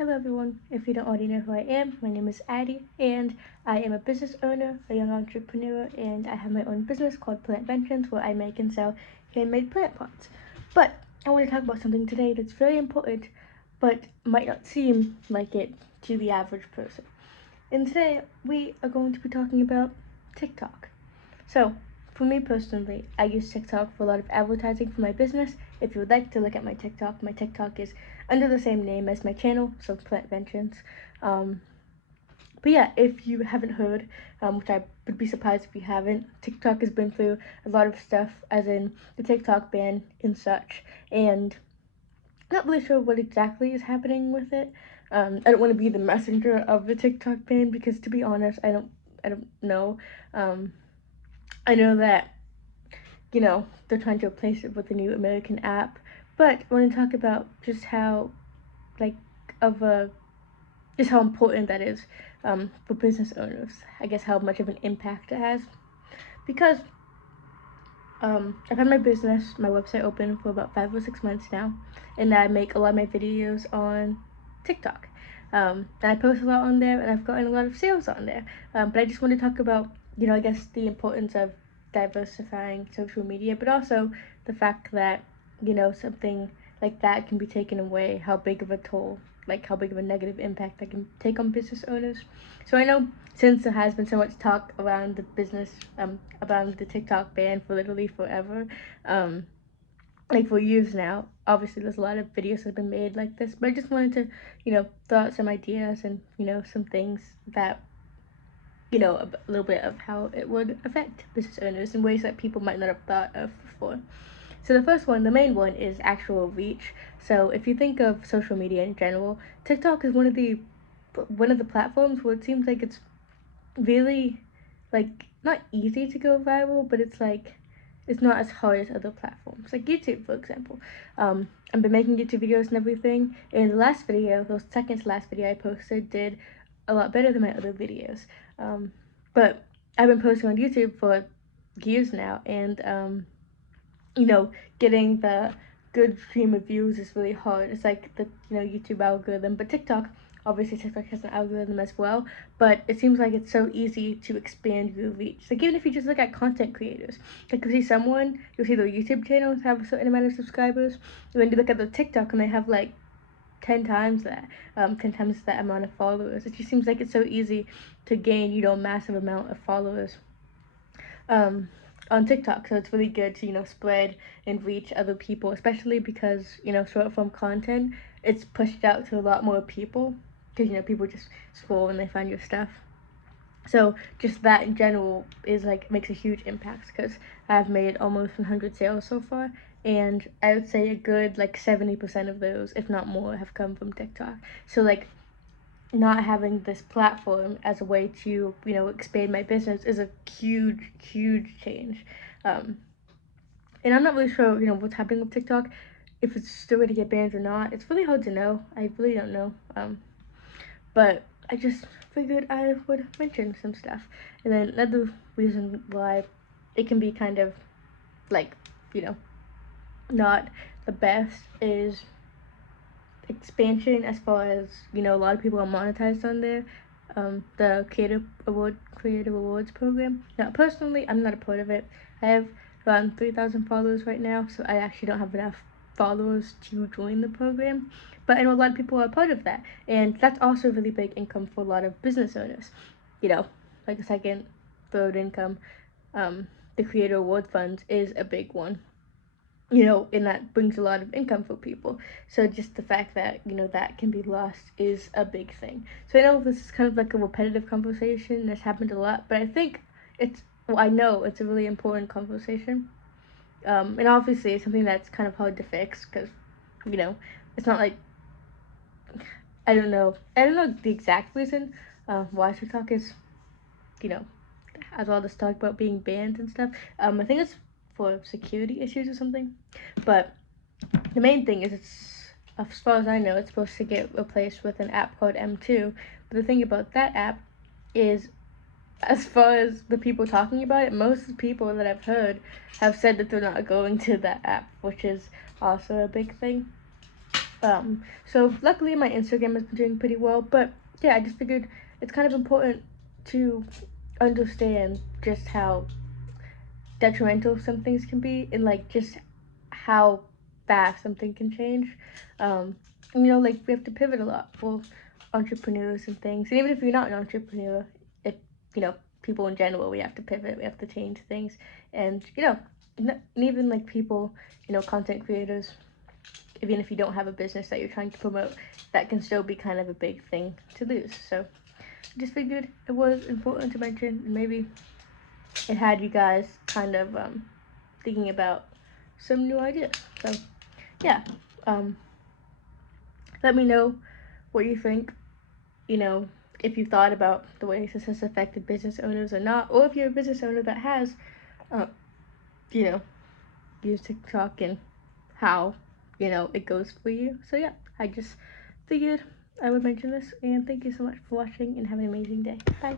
Hello everyone, if you don't already know who I am, my name is Addie and I am a business owner, a young entrepreneur, and I have my own business called Plantventions where I make and sell handmade plant pots. But I want to talk about something today that's very important but might not seem like it to the average person. And today we are going to be talking about TikTok. So, for me personally, I use TikTok for a lot of advertising for my business. If you would like to look at my TikTok is under the same name as my channel, so Plantventions. But yeah, if you haven't heard, which I would be surprised if you haven't, TikTok has been through a lot of stuff, as in the TikTok ban and such, and not really sure what exactly is happening with it. I don't want to be the messenger of the TikTok ban because, to be honest, I don't know. I know that they're trying to replace it with a new American app, but I want to talk about just how like of a just how important that is for business owners. I guess how much of an impact it has because I've had my business, my website open for about 5 or 6 months now, and I make a lot of my videos on TikTok. And I post a lot on there, and I've gotten a lot of sales on there. But I just want to talk about, I guess the importance of diversifying social media, but also the fact that, something like that can be taken away, how big of a toll, like how big of a negative impact that can take on business owners. So I know since there has been so much talk around the business, around the TikTok ban for literally forever, like for years now. Obviously, there's a lot of videos that have been made like this, but I just wanted to, throw out some ideas and some things that a little bit of how it would affect business owners in ways that people might not have thought of before. So the first one, the main one, is actual reach. So if you think of social media in general, TikTok is one of the platforms where it seems like it's really like not easy to go viral, but it's not as hard as other platforms, like YouTube, for example. I've been making YouTube videos and everything, and the last video, the second to last video I posted, did a lot better than my other videos. But I've been posting on YouTube for years now, and getting the good stream of views is really hard. It's like the YouTube algorithm, but TikTok has an algorithm as well, but it seems like it's so easy to expand your reach. Like even if you just look at content creators, like you'll see their YouTube channels have a certain amount of subscribers, and then you look at their TikTok and they have like 10 times that, 10 times that amount of followers. It just seems like it's so easy to gain, a massive amount of followers. On TikTok, so it's really good to spread and reach other people, especially because short form content, it's pushed out to a lot more people because people just scroll and they find your stuff. So just that in general is like makes a huge impact because I've made almost 100 sales so far, and I would say a good like 70% of those, if not more, have come from TikTok. So like not having this platform as a way to expand my business is a huge change. And I'm not really sure what's happening with TikTok, if it's still going to get banned or not. It's really hard to know. I really don't know. But I just figured I would mention some stuff. And then another reason why it can be kind of like not the best is expansion, as far as a lot of people are monetized on there. The creative awards program. Now personally, I'm not a part of it. I have around 3,000 followers right now, so I actually don't have enough followers to join the program, but I know a lot of people are a part of that, and that's also really big income for a lot of business owners, like a second, third income. The creator award funds is a big one, and that brings a lot of income for people. So just the fact that, that can be lost is a big thing. So I know this is kind of like a repetitive conversation, this happened a lot, but I think I know it's a really important conversation. And obviously it's something that's kind of hard to fix because, it's not like, I don't know the exact reason why TikTok is, has all this talk about being banned and stuff. I think it's for security issues or something, but the main thing is as far as I know, it's supposed to get replaced with an app called M2. But the thing about that app is, as far as the people talking about it, most people that I've heard have said that they're not going to that app, which is also a big thing. So luckily my Instagram has been doing pretty well, but yeah, I just figured it's kind of important to understand just how detrimental some things can be, and like just how fast something can change. Like we have to pivot a lot for entrepreneurs and things, and even if you're not an entrepreneur, if you know people in general, we have to pivot, we have to change things, and and even like people, content creators, even if you don't have a business that you're trying to promote, that can still be kind of a big thing to lose. So I just figured it was important to mention, and maybe it had you guys kind of thinking about some new ideas. So yeah, um, let me know what you think. You know, if you thought about the ways this has affected business owners or not, or if you're a business owner that has, uh, you know, used TikTok and how, it goes for you. So yeah, I just figured I would mention this, and thank you so much for watching and have an amazing day. Bye.